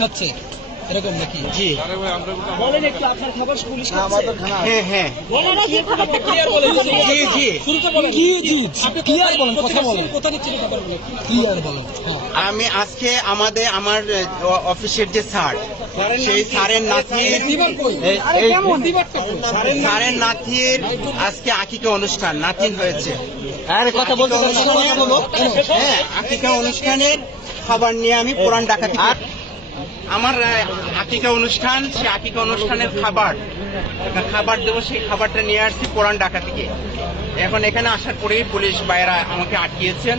খাচ্ছে এরকম নাকি? জি বলেন একটু আপনার খবর পুলিশ আমাদের খানা। হ্যাঁ হ্যাঁ জি জি জি শুরুতে বলেন কি জি ক্লিয়ার বলেন, কথা বলেন, কোথা নিচ্ছেন খবর বলেন ক্লিয়ার বলেন। আমি আজকে আমার অফিসের যে স্যার, সেই স্যারের নাতির স্যারের নাতির আজকে আকিকা অনুষ্ঠান, নাতিন হয়েছে। আরে কথা বলতে হ্যাঁ, আকিকা অনুষ্ঠানের খাবার নিয়ে আমি পুরান ডাকাতি আমার আকিকা অনুষ্ঠান, সেই আকিকা অনুষ্ঠানের খাবার দেবো, সেই খাবারটা নিয়ে আসছি পুরান ঢাকা থেকে। এখন এখানে আসার পরেই পুলিশ ভাইয়েরা আমাকে আটকিয়েছেন,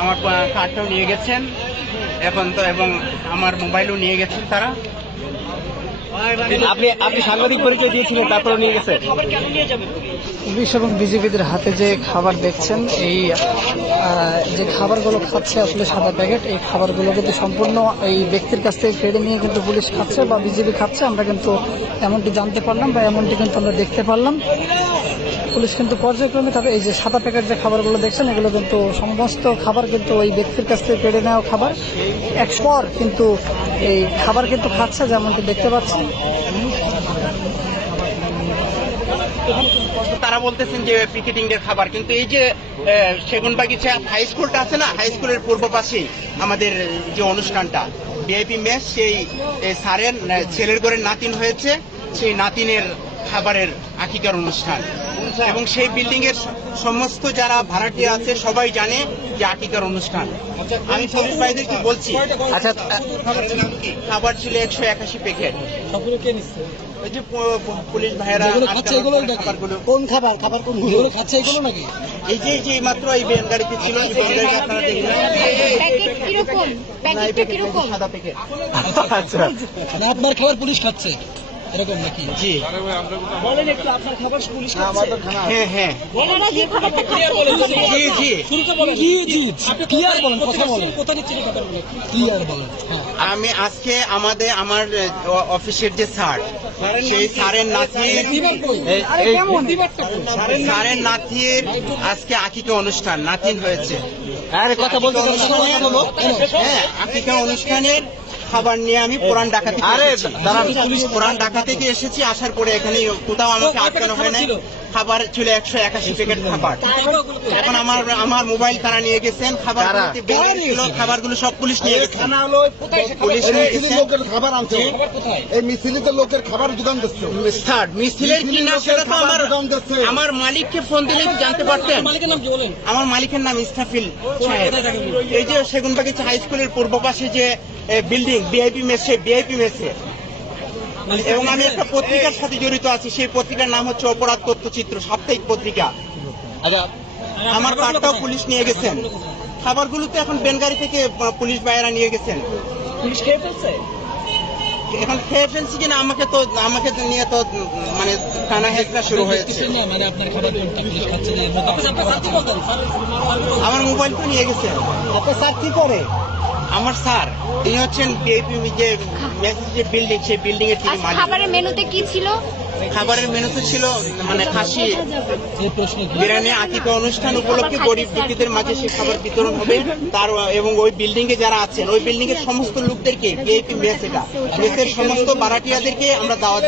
আমার কার্ডটাও নিয়ে গেছেন এখন তো, এবং আমার মোবাইলও নিয়ে গেছেন তারা। আপনি সাংবাদিক পরিচয় দিয়েছিলেন, তারপরে নিয়ে গেছে। পুলিশ এবং বিজেপিদের হাতে যে খাবার দেখছেন, এই যে খাবারগুলো খাচ্ছে আসলে সাদা প্যাকেট, এই খাবারগুলো কিন্তু সম্পূর্ণ এই ব্যক্তির কাছ থেকে কেড়ে নিয়ে কিন্তু পুলিশ খাচ্ছে বা বিজেপি খাচ্ছে। আমরা কিন্তু এমনটি জানতে পারলাম বা এমনটি কিন্তু আমরা দেখতে পারলাম। পুলিশ কিন্তু পর্যায়ক্রমে তাদের এই যে সাদা প্যাকেট যে খাবারগুলো দেখছেন, এগুলো কিন্তু সমস্ত খাবার কিন্তু ওই ব্যক্তির কাছ থেকে কেড়ে নেওয়া খাবার। একশোর কিন্তু এই খাবার কিন্তু খাচ্ছে, যেমনটি দেখতে পাচ্ছি। তারা বলতেছেন যে পিকেটিং এর খাবার, কিন্তু এই যে সেগুনবাগিচা হাই স্কুলটা আছে না, হাই স্কুলের পূর্ব পাশেই আমাদের যে অনুষ্ঠানটা ভিআইপি মেস, সেই স্যারের ছেলের ঘরের নাতিন হয়েছে, সেই নাতিনের খাবারের আকিকার অনুষ্ঠান। এবং সেই বিল্ডিং এর সমস্ত যারা ভাড়াটিয়া আছে সবাই জানে যে আকিকার অনুষ্ঠান। আমি পুলিশ ভাইদেরকে বলছি, আচ্ছা খাবার ছিল 181 প্যাকেট। ওই যে পুলিশ ভাইয়েরা খাচ্ছে এগুলো, কোন খাবার খাবার কোন খাচ্ছে এগুলো নাকি? এই যে মাত্র এই ভ্যান গাড়িতে ছিল, এই ভ্যান গাড়িতে আপনারা দেখলেন সাদা প্যাকেট। আচ্ছা, আপনার খাবার পুলিশ খাচ্ছে এরকম নাকি? জি বলেন একটু আপনার খবর পুলিশ আমাদের খানা। হ্যাঁ হ্যাঁ জি জি শুরুতে বলেন কি জি ক্লিয়ার বলেন, কথা বলেন, কোথা নিচ্ছেন খবর বলেন ক্লিয়ার বলেন। আমি আজকে আমার অফিসের যে স্যার, সেই স্যারের নাতির আজকে আকিকা অনুষ্ঠান, নাতিন হয়েছে। আরে কথা বলতে হ্যাঁ, আকিকা অনুষ্ঠানের খাবার নিয়ে আমি পুরান ঢাকা থেকে পুরান ঢাকা থেকে এসেছি। আসার পরে এখানে কোথাও আমাকে আটকানো হয় নাই। খাবার ছিল 181 প্যাকেট খাবার। এখন আমার মোবাইল তারা নিয়ে গেছেন, খাবারগুলো সব পুলিশ নিয়ে গেছেন। পুলিশ নিয়ে গেছেন খাবার আনছে, এই মিছিলিতে লোকের খাবার দোকান দিচ্ছে। স্যার, মিছিলের কি না সেটা তো আমার মালিককে ফোন দিলে জানতে পারতেন। আমার মালিকের নাম ইস্তাফিল সাহেব। এই যে সেগুনবাগিচা হাই স্কুলের পূর্ব পাশে যে বিল্ডিং ভিআইপি মেস, সেই ভিআইপি মেসে। এবং আমি একটা পত্রিকার সাথে জড়িত আছি, সেই পত্রিকার নাম হচ্ছে অপরাধ তথ্যচিত্র, সাপ্তাহিক পত্রিকা। আমার কার্ডটাও পুলিশ নিয়ে গেছেন। খাবারগুলো তো এখন বেনগাড়ি থেকে পুলিশ ভাইয়েরা নিয়ে গেছেন। পুলিশ খেয়ে ফেলছে এখন খেয়ে ফেলছি কিনা আমাকে নিয়ে তো মানে টানা হেঁচড়া শুরু হয়েছে। মানে আপনার খাবার কোনটা পুলিশ খাচ্ছে না? আমার মোবাইল তো নিয়ে গেছেন। আপনার স্যার কি করে? আমার স্যার, তিনি হচ্ছেন ভিআইপি যে বিল্ডিং, সেই বিল্ডিং এর তিনি মালিক। খাবারের মেনুতে কি ছিল? খাবারের মেনুতে ছিল মানে খাসি বিরিয়ানি। আকিকা অনুষ্ঠান উপলক্ষে গরিব দুঃখীদের মাঝে সে খাবার বিতরণ হবে তার, এবং ওই বিল্ডিং এ যারা আছেন, ওই বিল্ডিং এর সমস্ত লোকদেরকে ভিআইপি মেস, এটা মেসের সমস্ত ভাড়াটিয়াদেরকে আমরা দাওয়াত